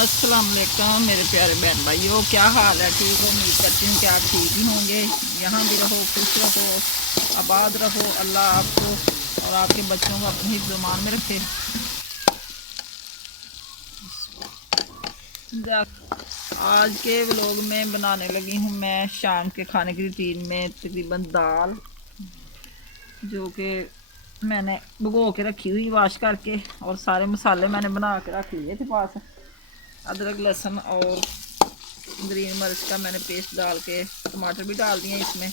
अस्सलाम वालेकुम मेरे प्यारे बहन भाइयों, क्या हाल है? ठीक हो? उम्मीद करती हूँ कि आप ठीक ही होंगे। यहाँ भी रहो, खुश रहो, आबाद रहो। अल्लाह आपको और आपके बच्चों को अपने हिफ्ज़ मान में रखे। आज के व्लॉग में बनाने लगी हूँ मैं शाम के खाने की रूटीन में तकरीबन दाल, जो कि मैंने भिगो के रखी हुई वॉश करके, और सारे मसाले मैंने बना के रख लिए थे पास। अदरक लहसुन और ग्रीन मिर्च का मैंने पेस्ट डाल के, टमाटर भी डाल दिए इसमें।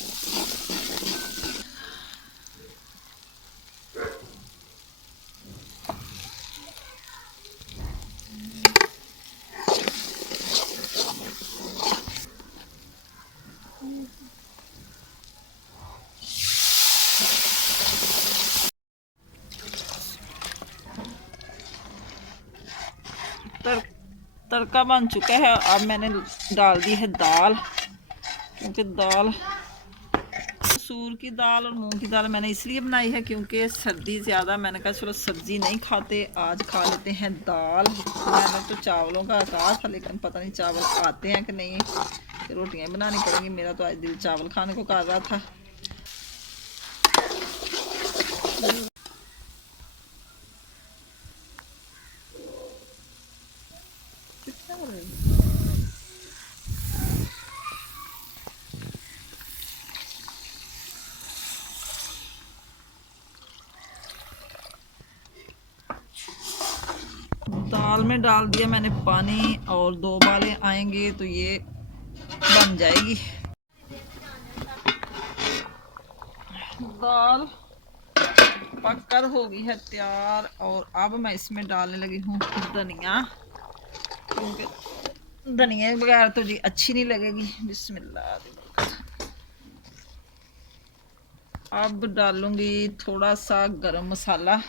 तड़का बन चुका है। अब मैंने डाल दी है दाल, क्योंकि दाल मसूर की दाल और मूंग की दाल मैंने इसलिए बनाई है क्योंकि सर्दी ज़्यादा, मैंने कहा चलो सब्ज़ी नहीं खाते, आज खा लेते हैं दाल। मैंने तो चावलों का कहा था, लेकिन पता नहीं चावल आते हैं कि नहीं, रोटियां बनानी पड़ेंगी। मेरा तो आज दिल चावल खाने को कर रहा था। दाल में डाल दिया मैंने पानी, और 2 उबाले आएंगे तो ये बन जाएगी दाल। पककर हो गई है तैयार, और अब मैं इसमें डालने लगी हूँ धनिया, क्योंकि धनिया के बगैर तो जी अच्छी नहीं लगेगी। बिस्मिल्लाह। अब डालूंगी थोड़ा सा गरम मसाला।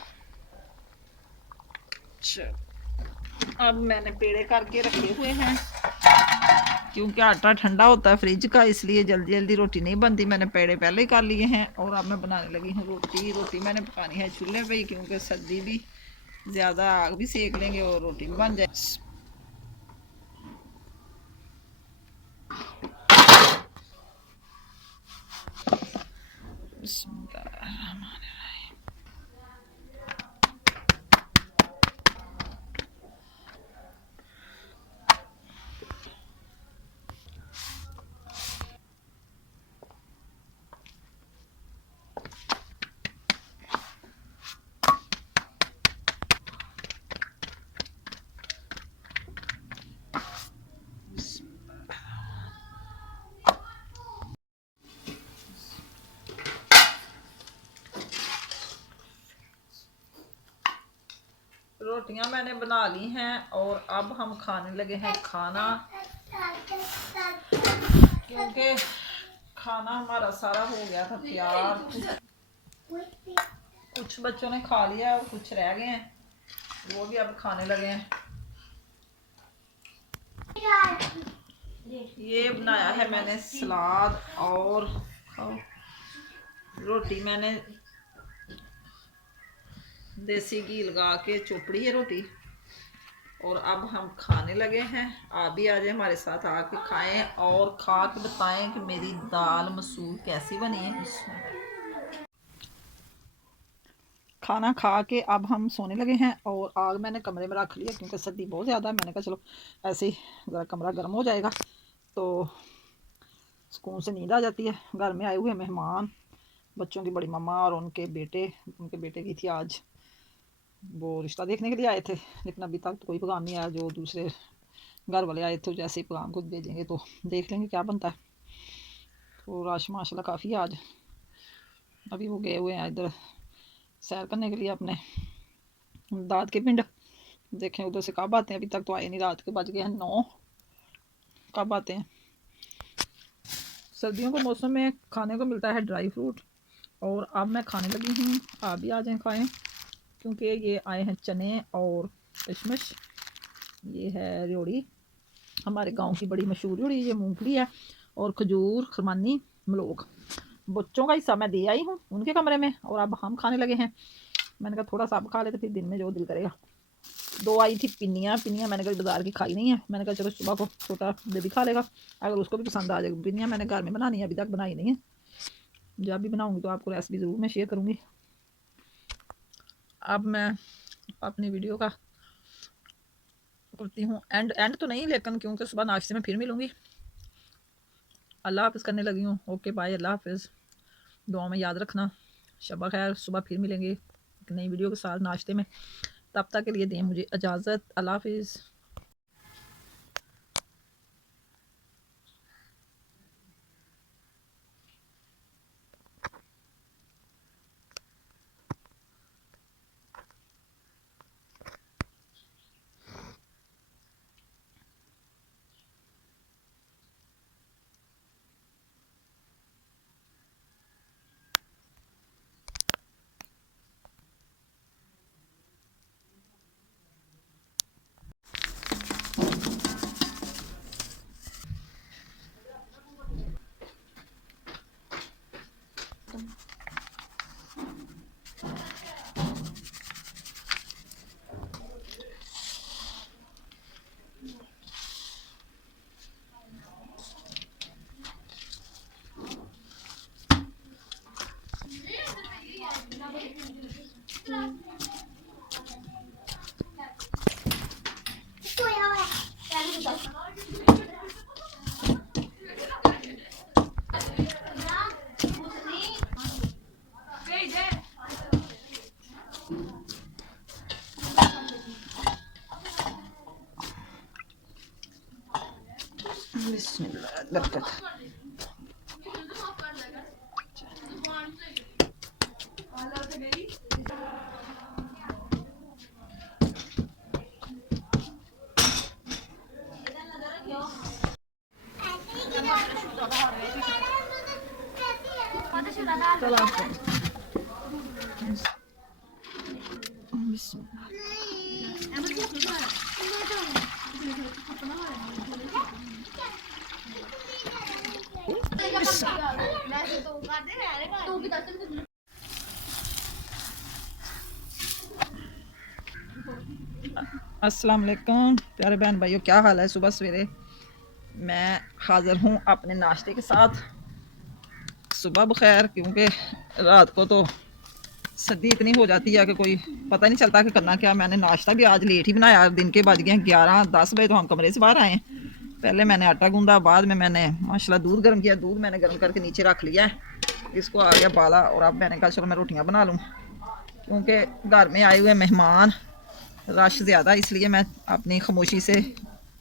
अब मैंने पेड़े करके रखे हुए हैं, क्योंकि आटा ठंडा होता है फ्रिज का, इसलिए जल्दी जल्दी रोटी नहीं बनती। मैंने पेड़े पहले ही कर लिए हैं, और अब मैं बनाने लगी हूँ रोटी। रोटी मैंने पकानी है चूल्हे पे ही, क्योंकि सर्दी भी ज़्यादा, आग भी सेक लेंगे और रोटी भी बन जाए। रोटियां मैंने बना ली हैं, और अब हम खाने लगे हैं खाना, क्योंकि खाना हमारा सारा हो गया था तैयार। कुछ बच्चों ने खा लिया और कुछ रह गए हैं, वो भी अब खाने लगे हैं। ये बनाया है मैंने सलाद, और रोटी मैंने देसी घी लगा के चोपड़ी है रोटी, और अब हम खाने लगे हैं। आप भी आ जाए हमारे साथ, आके खाएं और खा के बताएं कि मेरी दाल मसूर कैसी बनी है। खाना खा के अब हम सोने लगे हैं, और आग मैंने कमरे में रख लिया, क्योंकि सर्दी बहुत ज़्यादा है। मैंने कहा चलो ऐसे ही ज़रा कमरा गर्म हो जाएगा तो सुकून से नींद आ जाती है। घर में आए हुए मेहमान, बच्चों की बड़ी मम्मा और उनके बेटे की थी आज, वो रिश्ता देखने के लिए आए थे, लेकिन अभी तक तो कोई पैगाम नहीं आया। जो दूसरे घर वाले आए थे, जैसे ही पैगाम कुछ भेजेंगे तो देख लेंगे क्या बनता है। तो रश माशाल्लाह काफ़ी है आज। अभी वो गए हुए हैं इधर सैर करने के लिए अपने दाद के पिंड, देखें उधर से कब आते हैं। अभी तक तो आए नहीं, रात के बज गए हैं 9। कब आते हैं। सर्दियों के मौसम में खाने को मिलता है ड्राई फ्रूट, और अब मैं खाने लगी हूँ, आप भी आ जाएँ खाएँ, क्योंकि ये आए हैं चने और किशमिश। ये है रेवड़ी, हमारे गांव की बड़ी मशहूर रेवड़ी, ये मूंगफली है और खजूर, खरमानी, मलोक। बच्चों का हिस्सा मैं दे आई हूँ उनके कमरे में, और अब हम खाने लगे हैं। मैंने कहा थोड़ा सा अब खा लेते, फिर दिन में जो दिल करेगा। 2 आई थी पिनियाँ मैंने कभी बाजार की खाई नहीं है, मैंने कहा चलो सुबह को छोटा बेबी खा लेगा, अगर उसको भी पसंद आ जाएगा। पिनियाँ मैंने घर में बनानी है, अभी तक बनाई नहीं है, जब भी बनाऊंगी तो आपको रेसिपी ज़रूर मैं शेयर करूँगी। अब मैं अपनी वीडियो का करती हूँ एंड तो नहीं, लेकिन क्योंकि सुबह नाश्ते में फिर मिलूँगी। अल्लाह हाफ़िज़ करने लगी हूँ। ओके बाय, अल्लाह हाफ़िज़, दुआ में याद रखना। शबा खैर, सुबह फिर मिलेंगे एक नई वीडियो के साथ नाश्ते में। तब तक के लिए दें मुझे इजाज़त, अल्लाह हाफ़िज़। बिस्मिल्लाह, बरकत। अस्सलाम वालेकुम प्यारे बहन भाइयों, क्या हाल है। सुबह सवेरे मैं हाज़िर हूँ अपने नाश्ते के साथ। सुबह बखैर, क्योंकि रात को तो सर्दी इतनी हो जाती है कि कोई पता नहीं चलता कि करना क्या। मैंने नाश्ता भी आज लेट ही बनाया, दिन के बज गए 11-10 बजे तो हम कमरे से बाहर आए हैं। पहले मैंने आटा गूंदा, बाद में मैंने माशाल्लाह दूध गर्म किया, दूध मैंने गर्म करके नीचे रख लिया है, इसको आ गया बाला। और अब मैंने कहा चलो मैं रोटियां बना लूँ, क्योंकि घर में आए हुए मेहमान, रश ज़्यादा, इसलिए मैं अपनी खामोशी से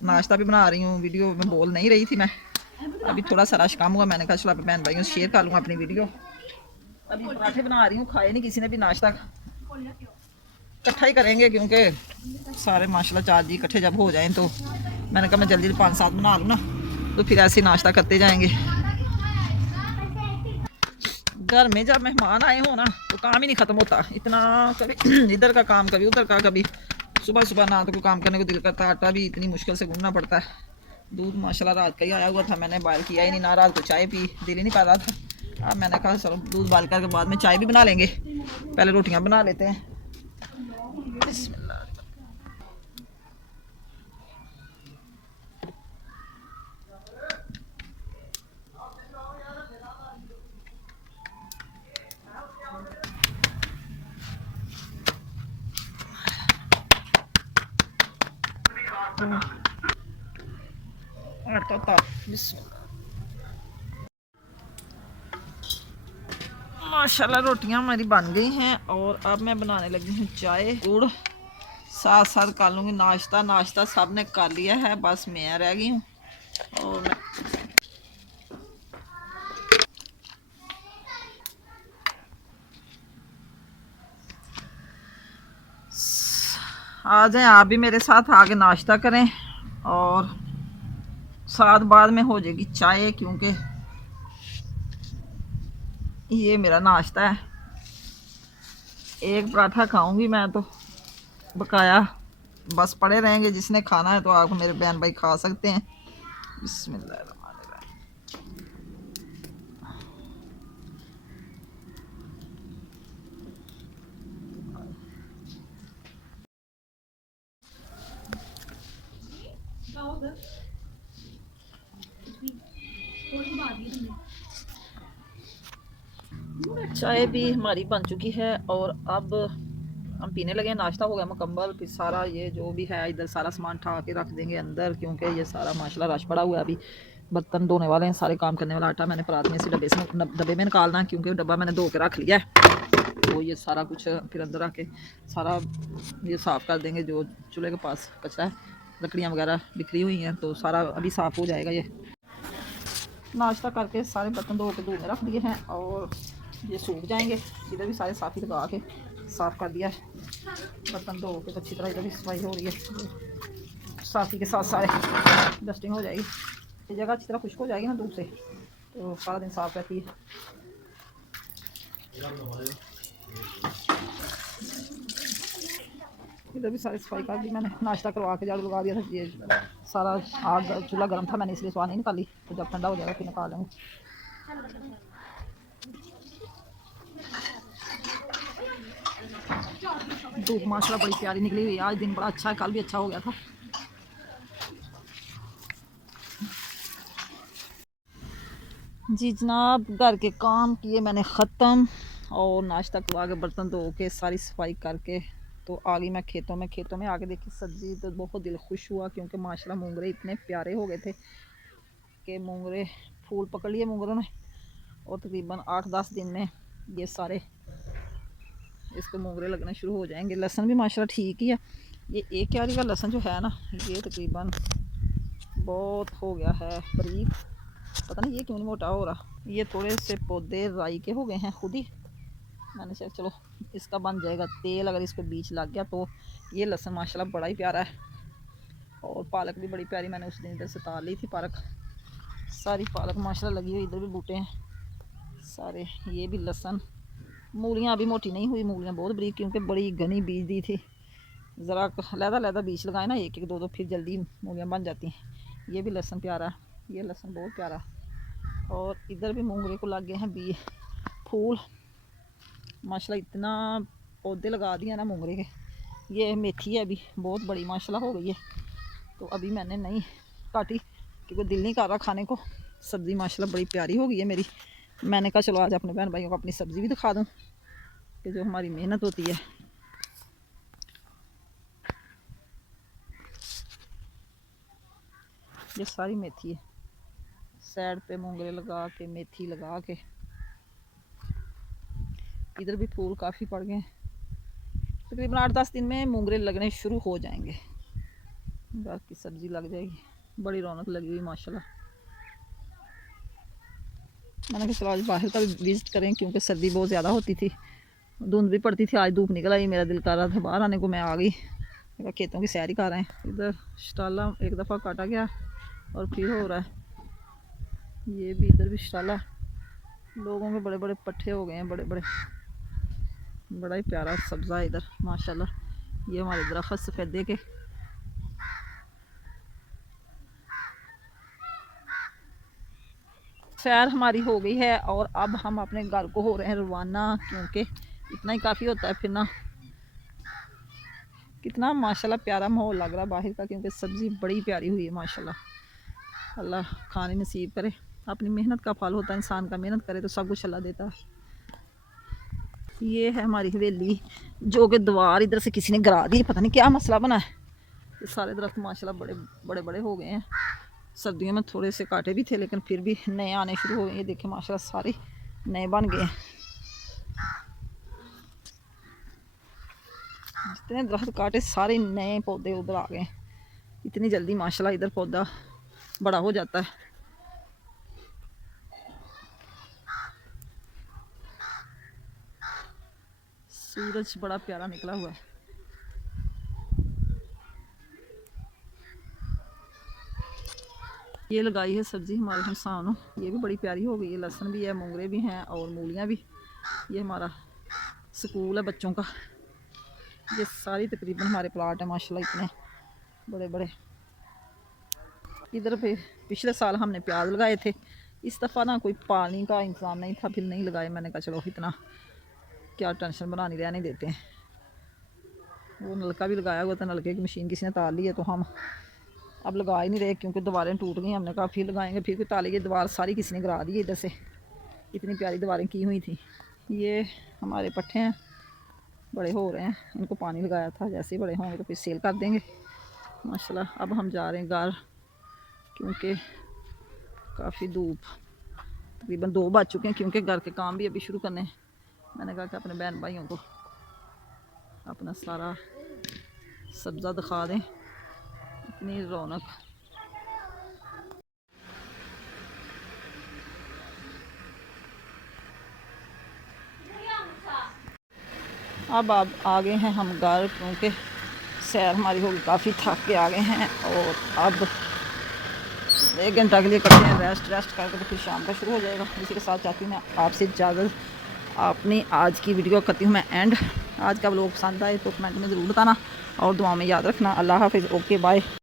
नाश्ता भी बना रही हूँ। वीडियो में बोल नहीं रही थी मैं, अभी थोड़ा सा रश कम हुआ, मैंने कहा चलो बहन भाइयों से शेयर कर लूँ अपनी वीडियो। अभी पराठे बना रही हूँ, खाए नहीं किसी ने भी, नाश्ता इकट्ठा ही करेंगे, क्योंकि सारे माशाल्लाह 4 जी इकट्ठे जब हो जाएं तो मैंने कहा मैं जल्दी 5-7 बना लूँ ना, तो फिर ऐसे नाश्ता करते जाएंगे। घर में जब मेहमान आए हो ना तो काम ही नहीं ख़त्म होता, इतना कभी इधर का काम, कभी उधर का, कभी सुबह सुबह ना तो कोई काम करने को दिल करता, आटा भी इतनी मुश्किल से गूंदना पड़ता है। दूध माशाल्लाह रात का ही आया हुआ था, मैंने बॉयल किया ही नहीं ना, रात को चाय पी दिल ही नहीं कर रहा था। अब मैंने कहा चलो दूध बॉयल करके बाद में चाय भी बना लेंगे, पहले रोटियां बना लेते हैं। बिस्मिल्लाह। माशाल्लाह रोटियां हमारी बन गई हैं, और अब मैं बनाने लगी हूँ चाय, गुड़ साथ साथ कर लूँगी नाश्ता। नाश्ता सब ने कर लिया है, बस मैं रह गई हूँ। और आ जाएं आप भी मेरे साथ, आगे नाश्ता करें और साथ बाद में हो जाएगी चाय, क्योंकि ये मेरा नाश्ता है। एक पराठा खाऊंगी मैं तो, बकाया बस पड़े रहेंगे। जिसने खाना है तो आप मेरे बहन भाई खा सकते हैं। बिस्मिल्लाह। चाय भी हमारी बन चुकी है और अब हम पीने लगे हैं। नाश्ता हो गया मुकम्मल। फिर सारा ये जो भी है इधर सारा सामान उठा के रख देंगे अंदर, क्योंकि ये सारा माशाल्लाह रश पड़ा हुआ है। अभी बर्तन धोने वाले हैं, सारे काम करने वाला आटा मैंने परात में से डब्बे में निकालना है, क्योंकि डब्बा मैंने धो के रख लिया है। तो ये सारा कुछ फिर अंदर आके सारा ये साफ़ कर देंगे। जो चूल्हे के पास कचरा है, लकड़ियाँ वगैरह बिखरी हुई हैं, तो सारा अभी साफ़ हो जाएगा। ये नाश्ता करके सारे बर्तन धो के धूल में रख दिए हैं और ये सूख जाएंगे। इधर भी सारे साफ़ी लगा के साफ़ कर दिया है। बर्तन धो के अच्छी तरह इधर भी सफाई हो रही है। साफ़ी के साथ सारे डस्टिंग हो जाएगी। ये जगह अच्छी तरह खुश्क हो जाएगी ना धूप से, तो सारा दिन साफ़ रहती है। इधर भी सारी सफाई कर दी मैंने। नाश्ता करवा के झाड़ू लगा दिया था। ये सारा आग चूल्हा गर्म था, मैंने इसलिए स्वाद नहीं निकाली। तो जब ठंडा हो जाएगा फिर निकाल लेंगे। धूप माशाल्लाह बड़ी प्यारी निकली हुई है। आज दिन बड़ा अच्छा है, कल भी अच्छा हो गया था। जी जनाब, घर के काम किए मैंने ख़त्म और नाश्ता करवा के बर्तन धो के सारी सफाई करके तो आ गई मैं खेतों में। खेतों में आके देखी सब्ज़ी तो बहुत दिल खुश हुआ, क्योंकि माशाल्लाह मूंगरे इतने प्यारे हो गए थे कि मूंगरे फूल पकड़ लिए मूंगरों ने। और तकरीबन 8-10 दिन में ये सारे इसको मूंगरे लगने शुरू हो जाएंगे। लहसुन भी माशाल्लाह ठीक ही है। ये एक क्यारी का लहसुन जो है ना, ये तकरीबन बहुत हो गया है बारीक। पता नहीं ये क्यों नहीं मोटा हो रहा। ये थोड़े से पौधे राई के हो गए हैं खुद ही। मैंने सोचा चलो इसका बन जाएगा तेल, अगर इसको बीज लग गया तो। ये लहसुन माशाल्लाह बड़ा ही प्यारा है। और पालक भी बड़ी प्यारी, मैंने उस दिन इधर से तार ली थी पालक। सारी पालक माशाल्लाह लगी हुई। इधर भी बूटे हैं सारे। ये भी लहसुन। मूलियाँ अभी मोटी नहीं हुई, मूलियाँ बहुत बरीक, क्योंकि बड़ी घनी बीज दी थी। ज़रा लहदा बीज लगाए ना, एक एक दो दो, फिर जल्दी मूलियाँ बन जाती हैं। ये भी लहसुन प्यारा है। ये लहसुन बहुत प्यारा है। और इधर भी मूंगरे को लग गए हैं बी फूल माशाल्लाह। इतना पौधे लगा दिए ना मूंगरे के। ये मेथी है अभी बहुत बड़ी माशाल्लाह हो गई है। तो अभी मैंने नहीं काटी, क्योंकि दिल नहीं कर रहा खाने को। सब्ज़ी माशाल्लाह बड़ी प्यारी हो गई है मेरी। मैंने कहा चलो आज अपने बहन भाइयों को अपनी सब्ज़ी भी दिखा दूँ कि जो हमारी मेहनत होती है। ये सारी मेथी है, साइड पे मूंगरे लगा के मेथी लगा के। इधर भी फूल काफ़ी पड़ गए। तकरीबन 8-10 दिन में मूंगरे लगने शुरू हो जाएंगे, बाकी सब्ज़ी लग जाएगी। बड़ी रौनक लगी हुई माशाल्लाह। मैंने कहा चलो आज बाहर का भी विज़िट करें, क्योंकि सर्दी बहुत ज़्यादा होती थी, धुंध भी पड़ती थी। आज धूप निकल आई, मेरा दिल कर रहा था बाहर आने को, मैं आ गई। मेरा खेतों की सैर ही कर रहे हैं। इधर शटाला एक दफ़ा काटा गया और फिर हो रहा है। ये भी इधर भी शटाला, लोगों के बड़े बड़े पट्ठे हो गए हैं, बड़े बड़े। बड़ा ही प्यारा सब्ज़ा है इधर माशाल्लाह। ये हमारे दरख्त सफ़ेदे के। सैर हमारी हो गई है और अब हम अपने घर को हो रहे हैं रवाना, क्योंकि इतना ही काफ़ी होता है फिर ना। कितना माशाल्लाह प्यारा माहौल लग रहा है बाहर का, क्योंकि सब्ज़ी बड़ी प्यारी हुई है माशाल्लाह। अल्लाह खाने नसीब करे। अपनी मेहनत का फल होता है, इंसान का मेहनत करे तो सब कुछ अल्लाह देता है। ये है हमारी हवेली, जो कि द्वार इधर से किसी ने गिरा दी, पता नहीं क्या मसला बना है। ये सारे दरख्त माशाल्लाह बड़े बड़े बड़े हो गए हैं। सर्दियों में थोड़े से काटे भी थे, लेकिन फिर भी नए आने शुरू हो गए। ये देखें माशाल्लाह सारे नए बन गए हैं। जितने दरख्त काटे सारे नए पौधे उधर आ गए। इतनी जल्दी माशाल्लाह इधर पौधा बड़ा हो जाता है। सूरज बड़ा प्यारा निकला हुआ है। ये लगाई है सब्ज़ी हमारे हम सामने, ये भी बड़ी प्यारी हो गई है। लहसुन भी है, मोंगरे भी हैं और मूलियाँ भी। ये हमारा स्कूल है बच्चों का। ये सारी तकरीबन हमारे प्लाट है माशाल्लाह, इतने बड़े बड़े। इधर पे पिछले साल हमने प्याज लगाए थे। इस दफ़ा ना कोई पानी का इंतज़ाम नहीं था, फिर नहीं लगाए। मैंने कहा चलो इतना क्या टेंशन बनानी, रहने देते हैं। वो नलका भी लगाया हुआ था, नलके की मशीन किसी ने तार ली है, तो हम अब लगा ही नहीं रहे क्योंकि दीवारें टूट गई। हमने कहा फिर लगाएंगे, फिर कोई ताले की दीवार सारी किसी ने गिरा दी है इधर से। इतनी प्यारी दीवारें की हुई थी। ये हमारे पट्ठे हैं, बड़े हो रहे हैं। इनको पानी लगाया था, जैसे ही बड़े होंगे तो फिर सेल कर देंगे माशाल्लाह। अब हम जा रहे हैं घर क्योंकि काफ़ी धूप, तकरीबन 2 बज चुके हैं क्योंकि घर के काम भी अभी शुरू करने हैं। मैंने कहा कि अपने बहन भाइयों को अपना सारा सब्ज़ा दिखा दें, इतनी रौनक। अब आप आ गए हैं हम घर क्योंकि सैर हमारी होगी, काफ़ी थक के आ गए हैं। और अब 1 घंटा के लिए करते हैं रेस्ट करके, तो फिर शाम का शुरू हो जाएगा। इसी के साथ चाहती हूँ मैं आपसे इजाज़त। अपनी आज की वीडियो करती हूँ मैं एंड। आज का व्लॉग पसंद आए तो कमेंट में ज़रूर बताना और दुआ में याद रखना। अल्लाह हाफिज़, ओके बाय।